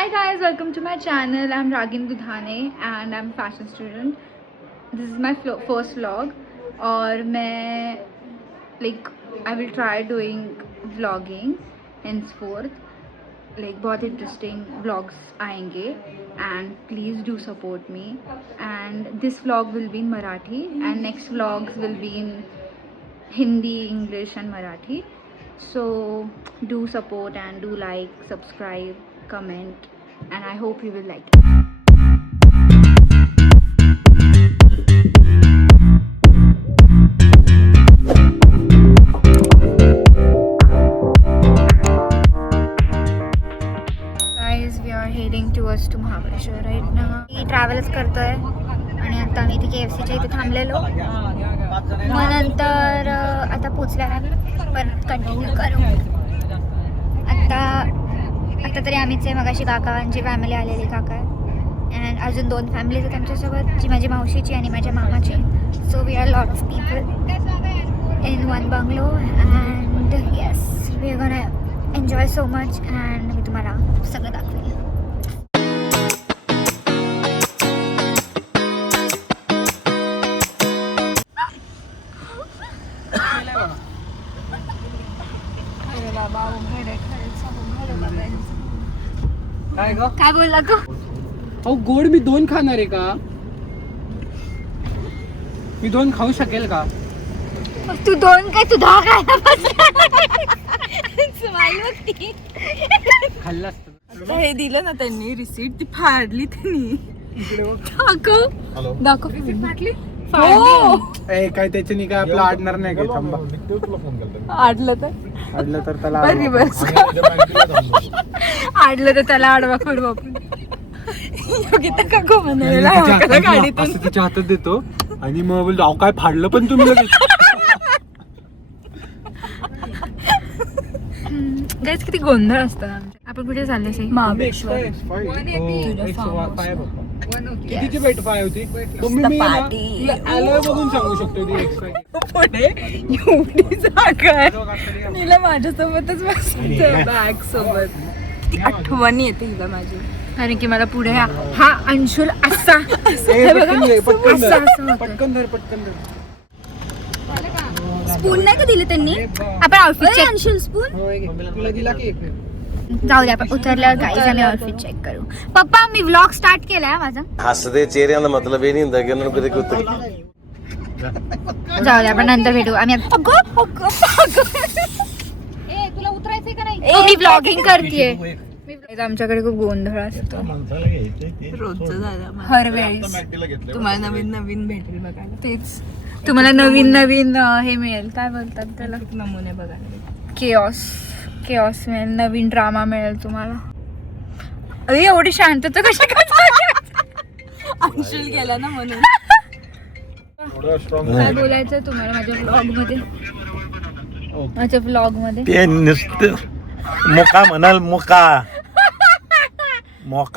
Hi guys, welcome to my channel. I'm Ragin Dudhane and I'm a fashion student. This is my first vlog और मैं I will try doing vlogging henceforth. बहुत interesting vlogs आएंगे and please do support me. And this vlog will be in Marathi and next vlogs will be in Hindi, English and Marathi. So do support and do like, subscribe, comment, and I hope you will like it. Guys, we are heading towards to Mahabaleshwar right now. मी ट्रॅव्हलच करतोय आणि आता आम्ही इथे KFCच्या इथे थांबलेलो. मग नंतर आता पोचल्यावर परत कंटिन्यू करू. आता तरी आम्हीच आहे. मगाशी काकांची फॅमिली आलेली काका आहे अँड अजून 2 फॅमिलीज आहेत आमच्यासोबत, जी माझी मावशीची आणि माझ्या मामाची. So we are lot of people in one bungalow and yes we are gonna enjoy so much and मी तुम्हाला सगळं दाखवेल. काय बोलला तू? अहो गोड मी 2 खाणार आहे का? मी 2 खाऊ शकेल का? तू 2 काय तू 10 खायला खाल्लं असतं. हे दिलं ना त्यांनी रिसीट, ती फाडली त्यांनी. दाखव फाटली. काय त्याच्यानी काय आपलं आडणार नाही का? थांबा, आडलं तर त्याला आडलं तर त्याला आडवा खडू आपण. योगिता काकू म्हणायला गाडीतून तिच्या हातात देतो आणि मग बोलतो अहो काय फाडलं पण तुम्ही लगेच. गाईज किती गोंधळ असतं. आपण कुठे चालले सई? महाबळेश्वर. कितीची भेट पाय होती? मी आलोय बघून सांगू शकतो ती एक्स्ट्रा. पुढे एवढी जागा आहे, तिला माझ्यासोबतच बसायचं बॅग सोबत. ती आठवणी येते हिला माझी, कारण की मला पुढे हा अंशुल असा पटकन धर. स्पून नाही का दिले त्यांनी? आपण आउटफिट चेक. अंशुल स्पून तुला दिला की एक जाऊ दे. आपण उतरल्यावर गाईज आम्ही आउटफिट चेक करू. पप्पा मी व्लॉग स्टार्ट केलाय माझा. हसदे चेहरे का मतलब ये नहीं होता कि उन्होंने कुछ कुछ जाऊ दे, आपण नंतर भेटू. आम्ही तुला उतरायचंय का नाही? मी व्लॉगिंग करतेय. आमच्याकडे खूप गोंधळ असतो रोजचं झालं हर वेळेस. तुम्हाला नवीन नवीन भेटेल बघायला. तेच तुम्हाला नवीन नवीन हे मिळेल. काय बोलतात त्याला? नमुने बघायला. केऑस मिळेल, नवीन ड्रामा मिळेल तुम्हाला. अरे एवढी शांतता कशी अंशुल गेला ना म्हणून. काय बोलायचं तुम्हाला माझ्या व्लॉग मध्ये? ते नुसतं मोका म्हणाल. मोका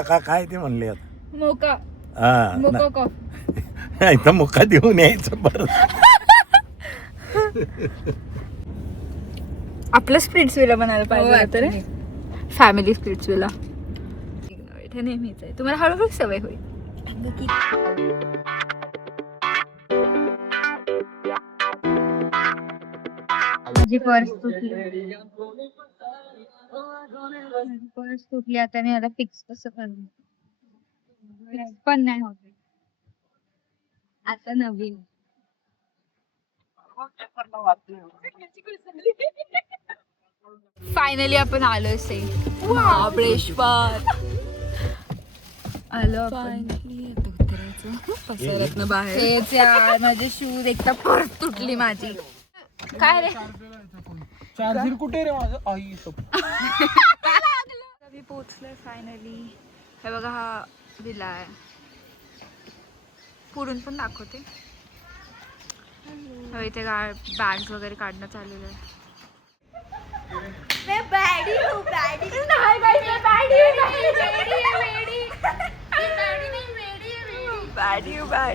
का काय ते म्हणले मोका हा कॉफी. इथं मोका देऊन यायचं परत. आपलं स्प्लिट्स विला बनायला पाहिजे तर फॅमिली स्प्लिट्स विला. हे नेहमीच आहे. तुम्हाला हळूहळू सवय होईल. माझी पर्स तुटली. आता मी याला फिक्स कसं करू? पण नाही होत आता नवीन. फायनली आपण आलोय से महाबळेश्वर. आलो आपण. फायनली आता उतरायचं पसरत बाहेर. तेच यार, माझे शूज एकदा परत तुटली माझी. काय रे चार्जर कुठे रे माझं? आई मी पोचलोय फायनली. हे बघा हा विला आहे. पुढून पण दाखवते. इथे बॅग्स वगैरे काढणं चाललेलं आहे. बॅडी काय?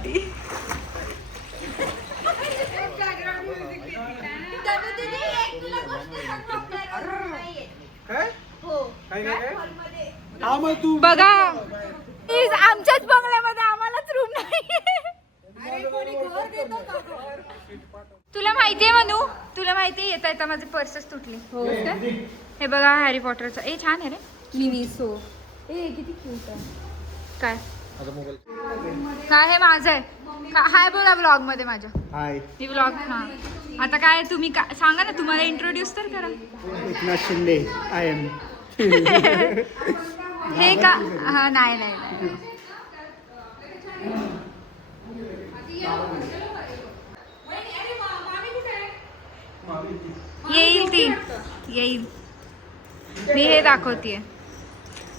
काय नाही काय? हा मग तू बघा प्लीज, आमच्याच बंगल्यामध्ये आम्हालाच रूम नाही. तुला माहितीये मनू, तुला माहितीये येता येता माझे पर्सच तुटली. हे बघा हॅरी पॉटरचा. ए छान आहे रे. मिनीसो किती क्यूट आहे. काय काय हे माझं आहे. हाय बोला ब्लॉग मध्ये माझ्या. हाय मी ब्लॉग. हा आता काय तुम्ही सांगा ना, तुम्हाला इंट्रोड्यूस तर करा. Eknath Shinde I am. हे का? हा नाही नाही नाही. येईल ती येईल. मी हे दाखवतीये,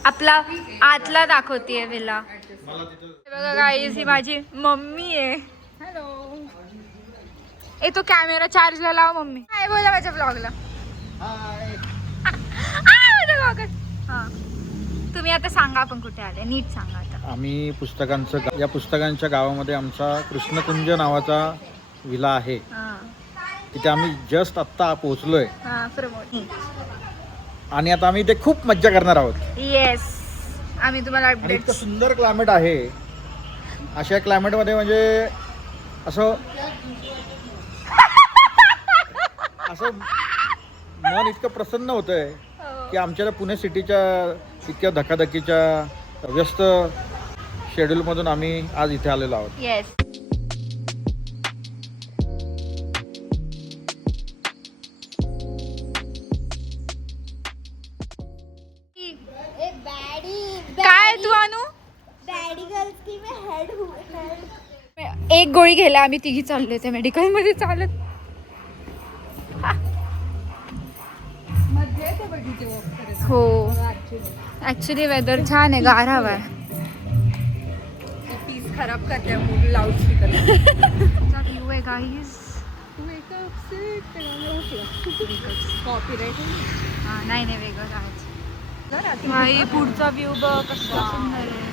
आपला आतला दाखवतीये विला. बघा गाईज, ही माझी मम्मी आहे. हॅलो. ए तो कॅमेरा चार्जला लाव मम्मी. काय बोला माझ्या ब्लॉगला. हा तुम्ही आता सांगा आपण कुठे आले, नीट सांगा आता. आम्ही या पुस्तकांच्या गावामध्ये आमचा कृष्णकुंज नावाचा विला आहे. हा तिथे आम्ही जस्ट आत्ता पोहोचलोय हा प्रमोद. आणि आता आम्ही इथे खूप मज्जा करणार आहोत. येस, आम्ही तुम्हाला आणि इतकं अपडेट. सुंदर क्लायमेट आहे. अशा क्लायमेटमध्ये म्हणजे असं मन इतकं प्रसन्न होतंय की आमच्याला पुणे सिटीच्या इतक्या धकाधकीच्या व्यस्त शेड्यूलमधून आम्ही आज इथे आलेलो आहोत. येस. काय तू आणू? एक गोळी घ्यायला आम्ही तिघी चाललोय त्या मेडिकल मध्ये चालत. हो ऍक्च्युली वेदर छान आहे, गारवा आहे. पीस खराब करते लाऊड स्पीकर. व्ह्यू आहे गाईज. कॉपीराइट. हा नाही नाही वेगळं काय. भाई पुढचा व्ह्यू बघ कसा सुंदर आहे.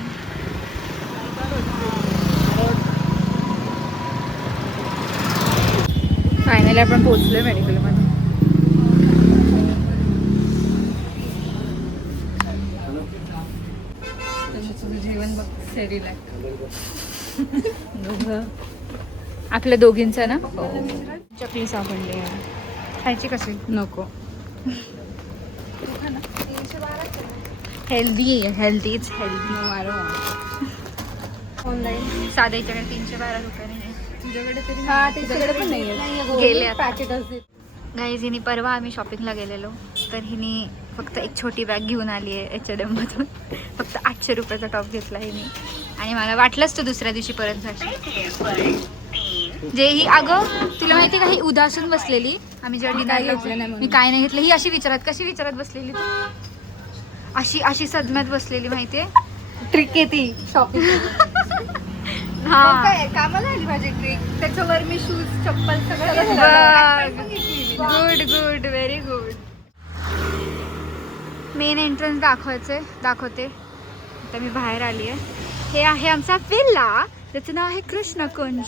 फायनली आपण पोहोचलोय मेडिकल मध्ये. जेवण बघ सेरीला. आपल्या दोघींचं ना. चकली सापडली आहे. खायची कशी? नको. हेल्दी आहे, हेल्दी इज हेल्दी. ऑनलाईन साध्या याच्याकडे 312 रुपये नाही. तुझ्याकडे तरी. हा त्याच्याकडे पण नाही गेले आता. पॅकेट असते. गाईज हिने परवा आम्ही शॉपिंगला गेलेलो, तर हिने फक्त एक छोटी बॅग घेऊन आली आहे H&M मधून. फक्त 800 रुपयाचा टॉप घेतला हिने. आणि मला वाटलंच तो दुसऱ्या दिवशी परत जायची. जे ही अगं तुला माहिती का, ही उदासून बसलेली. आम्ही जेव्हा डिनर घेतलं नाही मी काय नाही घेतलं. ही अशी कशी विचारत बसलेली तू. अशी सदम्यात बसलेली माहितीये. ट्रिक आहे ती शॉपिंग. हा कामाला आली माझी ट्रिक. त्याच्यावर मी शूज चप्पल सगळं. Good good very good. Main entrance दाखवते. आता मी बाहेर आली आहे. हे आहे आमचा विल्ला, त्याचं नाव आहे Krishnakunj.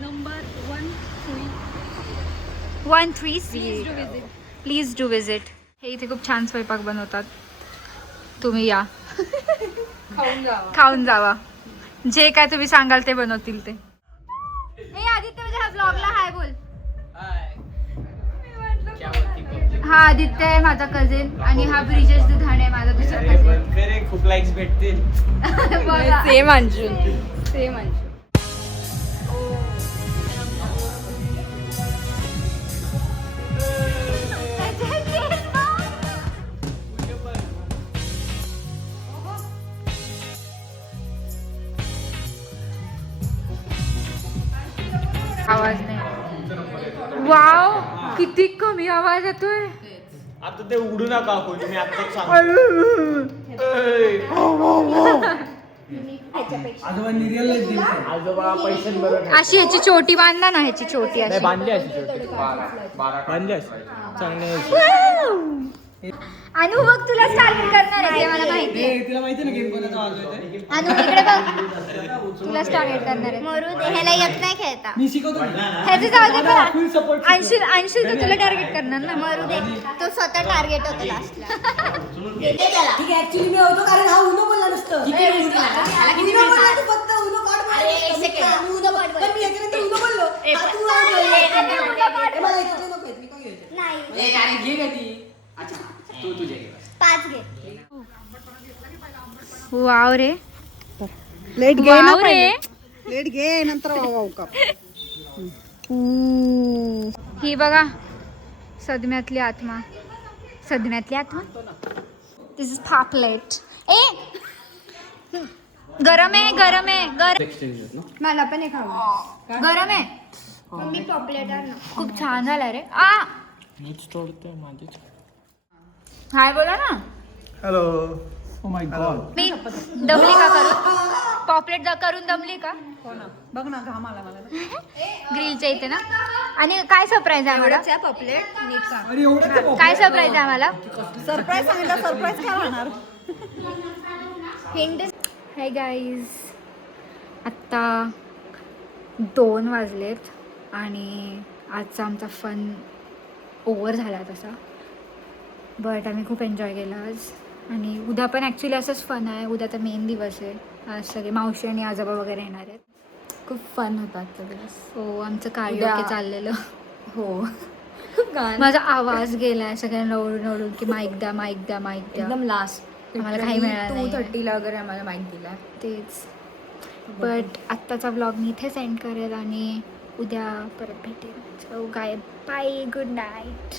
Number 130. Please do visit. हे इथे खूप छान स्वयंपाक बनवतात. तुम्ही या, खाऊन जावा. जे काय तुम्ही सांगाल ते बनवतील ते. हे आदित्य म्हणजे हा ब्लॉगला हाय बोल. हा आदित्य आहे माझा कझिन आणि हा ब्रिजेश दुधाणे माझा दुसरा कझिन. खूप लाईक्स भेटतील. सेम अंजू. आवाज नाही. वाव किती कमी आवाज येतोय. आता ते उडू नका कोणी, मी आताच सांगतो. आजोबा पैसे बरोबर अशी ह्याची चोटी बांधला ना, ह्याची चोटी अशी बांधली अशी बांधली अशी चांगली. अनुभव तुला स्टार्ट करणार आहे मला माहिती. तिला माहिती ना गेम कोणाचा अनु इकडे बघ, तुलाच टार्गेट करणार आहे. मरू दे, ह्याला येत नाही खेळता. मी शिकवतो. ह्याचं जाऊ दे पण फुल सपोर्ट. अंशुल तर तुला टार्गेट करणार ना. मरू दे, तो स्वतः टार्गेट होतो लास्टला. ठीक आहे ऍक्च्युली मी होतो कारण हा उनो बोलला नसतं उनो बोलला तू फक्त उनो कार्ड पण मी याच्यानंतर उनो बोललो हा तू मला याच्यातले नको आहेत, मी काय घ्यायचं नाही, 5 घे. वाव रे, लेट वाव रे. लेट घे नंतर वाव का. ही बघा सदम्यातली आत्मा. दिस इज पापलेट. गरम आहे मला पण एक हवं. गरम आहे. मी पॉपलेट आणलं. खूप छान झाला रे. हाय बोला ना. हॅलो. Oh my God. मी दमली का करून पॉपलेट करून दमली का. बघ ना घाम आला मला. ग्रिलच्या इथे ना. आणि काय सरप्राईज आहे आम्हाला. पॉपलेट नीट का. अरे एवढं काय सरप्राईज आहे आम्हाला. सरप्राईज सांगितलं, सरप्राईज काय होणार. हिंट. हाय गाईज, आत्ता 2 वाजलेत आणि आजचा आमचा फन ओव्हर झाला तसा. बट आम्ही खूप एन्जॉय केला आज. आणि उद्या पण ॲक्च्युली असंच फन आहे. उद्या तर मेन दिवस आहे. आज सगळे मावशी आणि आजोबा वगैरे येणार आहेत. खूप फन होता आजचा दिवस. हो, आमचं कार्डिओके चाललेलं. हो माझा आवाज गेलाय सगळ्यांना ओढून की माईक द्या. एकदम लास्ट आम्हाला काही मिळालं नाही. 2:30 वगैरे आम्हाला माईक दिला. तेच. बट आत्ताचा ब्लॉग मी इथेच एंड करेल आणि उद्या परत भेटेल. So bye, good night.